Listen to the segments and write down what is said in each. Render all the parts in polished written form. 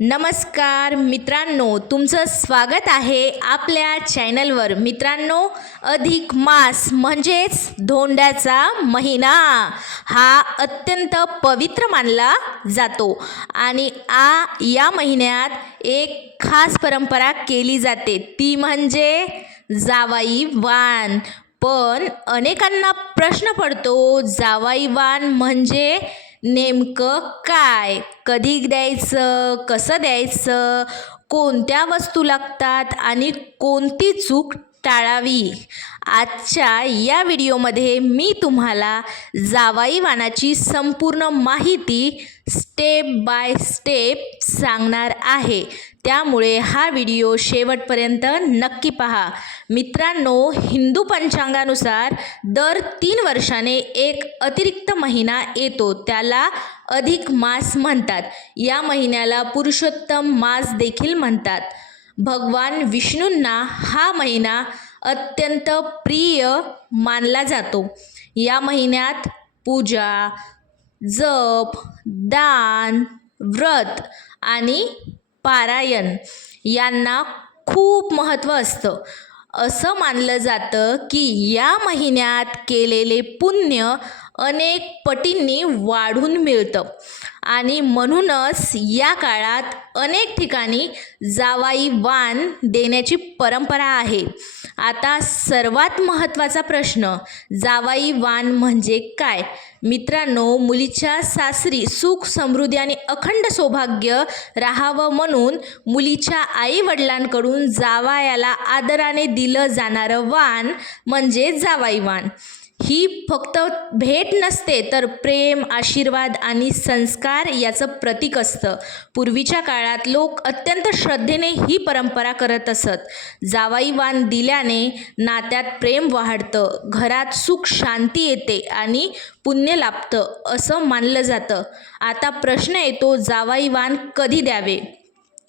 नमस्कार मित्रांनो, तुमचं स्वागत आहे आपल्या चॅनलवर। मित्रांनो, अधिक मास म्हणजेच धोंड्याचा महिना हा अत्यंत पवित्र मानला जातो आणि या महिन्यात एक खास परंपरा केली जाते, ती म्हणजे जावई वाण। पण अनेकांना प्रश्न पडतो, जावई वाण म्हणजे नेमकं काय, कधी द्यायचं, कसं द्यायचं, कोणत्या वस्तू लागतात आणि कोणती चूक टाळावी। आजच्या या व्हिडिओमध्ये मी तुम्हाला जावई वाणाची संपूर्ण माहिती स्टेप बाय स्टेप सांगणार आहे, त्यामुळे हा व्हिडिओ शेवटपर्यंत नक्की पहा। मित्रांनो, हिंदू पंचांगानुसार दर 3 वर्षाने एक अतिरिक्त महिना येतो, त्याला अधिक मास म्हणतात। या महिन्याला पुरुषोत्तम मास देखील म्हणतात। भगवान विष्णूंना हा महिना अत्यंत प्रिय मानला जातो। या महिन्यात पूजा, जप, दान, व्रत आणि पारायण यांना खूप महत्त्व असतं। असं मानलं जातं की या महिन्यात केलेले पुण्य अनेक पटींनी वाढून मिळतं आणि म्हणूनच या काळात अनेक ठिकाणी जावई वाण देण्याची परंपरा आहे। आता सर्वात महत्त्वाचा प्रश्न, जावई वाण म्हणजे काय? मित्रांनो, मुलीच्या सासरी सुख, समृद्धी आणि अखंड सौभाग्य राहावं म्हणून मुलीच्या आई वडिलांकडून जावयाला आदराने दिलं जाणारं वाण म्हणजे जावई वाण। ही फक्त भेट नसते, तर प्रेम, आशीर्वाद आणि संस्कार याचं प्रतीक असतं। पूर्वीच्या काळात लोक अत्यंत श्रद्धेने ही परंपरा करत असत। जावई वाण दिल्याने नात्यात प्रेम वाढतं, घरात सुख शांती येते आणि पुण्य लाभतं असं मानलं जातं। आता प्रश्न येतो, जावई वाण कधी द्यावे?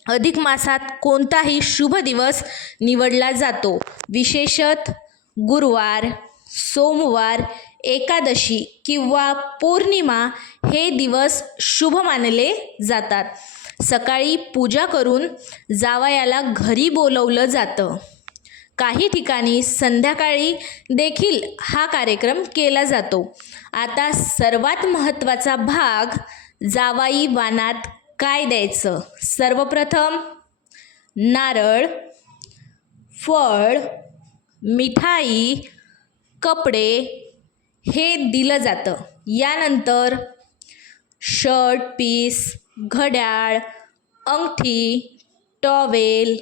अधिक मासात कोणताही शुभ दिवस निवडला जातो। विशेषतः गुरुवार, सोमवार, एकादशी किंवा पौर्णिमा हे दिवस शुभ मानले जातात। सकाळी पूजा करून जावयाला घरी बोलवलं जातं। काही ठिकाणी संध्याकाळी देखील हा कार्यक्रम केला जातो। आता सर्वात महत्त्वाचा भाग, जावई वाणात काय द्यायचं? सर्वप्रथम नारळ, फळ, मिठाई, कपडे हे दिलं जातं। यानंतर शर्ट पीस, घड्याळ, अंगठी, टॉवेल,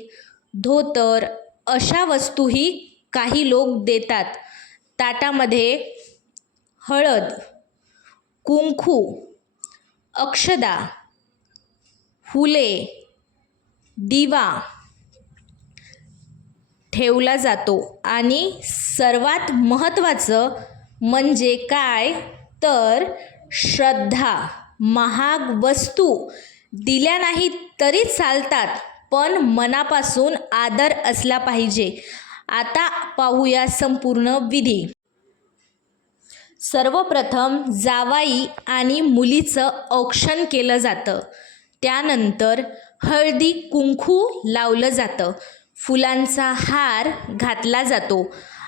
धोतर अशा वस्तूही काही लोक देतात। ताटामध्ये हळद, कुंकू, अक्षदा, फुले, दिवा ठेवला जातो आणि सर्वात महत्त्वाचं म्हणजे काय, तर श्रद्धा। महाग वस्तू दिल्या नाही तरी चालतात, पण मनापासून आदर असला पाहिजे। आता पाहूया संपूर्ण विधी। सर्वप्रथम जावई आणि मुलीचं औक्षण केलं जातं। त्यानंतर हळदी कुंकू लावलं जातं, फुलांचा हार घातला जातो,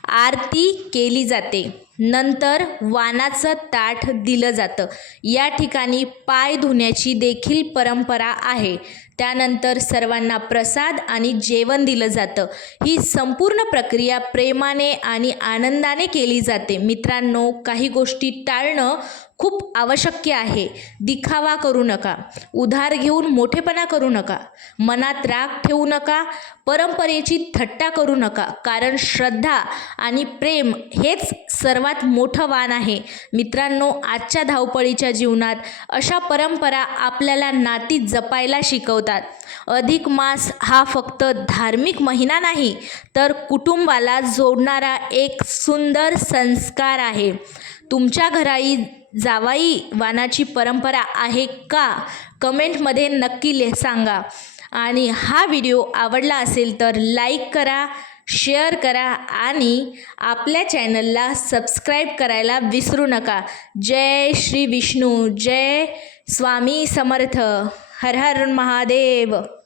आरती केली जाते, नंतर वाणाचं ताट दिलं जातं। या ठिकाणी पाय धुण्याची देखील परंपरा आहे। त्यानंतर सर्वांना प्रसाद आणि जेवण दिलं जातं। ही संपूर्ण प्रक्रिया प्रेमाने आणि आनंदाने केली जाते। मित्रांनो, काही गोष्टी टाळणं खूप आवश्यक आहे। दिखावा करू नका, उधार घेऊन मोठेपणा करू नका, मनात राग ठेवू नका, परंपरेची थट्टा करू नका, कारण श्रद्धा आणि प्रेम हेच सर्वात मोठं वाण आहे। मित्रांनो, आजच्या धावपळीच्या जीवनात अशा परंपरा आपल्याला नाती जपायला शिकवतात। अधिक मास हा फक्त धार्मिक महिना नाही, तर कुटुंबाला जोडणारा एक सुंदर संस्कार आहे। तुमच्या घराई जावई वाणाची परंपरा आहे का? कमेंटमध्ये नक्की सांगा आणि हा व्हिडिओ आवडला असेल तर लाईक करा, शेअर करा आणि आपल्या चॅनलला सबस्क्राईब करायला विसरू नका। जय श्री विष्णू, जय स्वामी समर्थ। हर हर महादेव.